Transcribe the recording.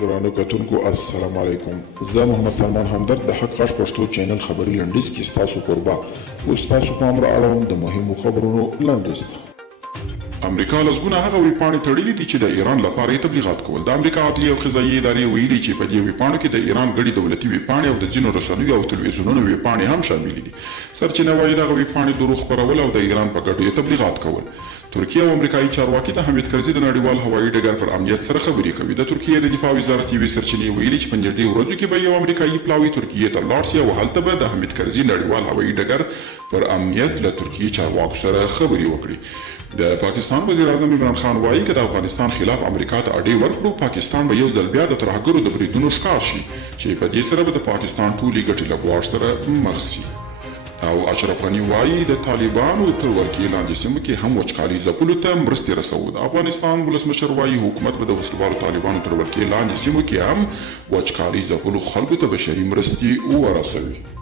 ګرانو کتونکو السلام علیکم. زه محمد سلمان همدرد د حق غږ پښتو چینل خبري لنډیز کې ستاسو کوربه اوس تاسو پام را اړوم د مهمو خبرونو لنډیز ته. امریکا لسګونه هغه ویبپاڼې تړلې دي چې د ایران لپاره یې تبلیغات کول. د امریکا عدلیې او قضایي ادارې ویلي چې په دې ویبپاڼو کې د ایران ګڼې دولتي ویبپاڼې او د ځینو رسنیو او تلویزیونونو ویبپاڼې هم شاملې دي. سرچینه وایي دغه ویبپاڼې دروغ خپرول او د ایران په ګټو یې تبلیغات کول. ترکیه او امریکایي چارواکي د حمید کرزي د نړیوال هوایي ډګر پر امنیت سره خبرې کوي. د ترکیه د دفاع وزارت یوې سرچینې ویلي چې په نږدې ورځو کې به یو امریکایي پلاوی ترکیې ته لاړ شي او هلته به د حمید کرزي نړیوال هوایي ډګر پر امنیت له ترکیې چارواکو سره خبرې وکړي. د پاکستان وزیر اعظم عمران خان وایي که د افغانستان خلاف امریکا ته اډې ورکړو پاکستان به یو ځل بیا د ترهګرو د بریدونو ښکار شي چې په دې سره به د پاکستان ټولې ګټې له ګواښ سره مخ شي. او اشرف غني وایي د طالبانو تر ولکې لاندې سیمو کې هم وچکالي ځپلو ته مرستې رسوو. د افغانستان ولسمشر وایي حکومت به د وسلوالو طالبانو تر ولکې لاندې سیمو کې هم وچکالي ځپلو خلکو ته بشري مرستې ورسوي.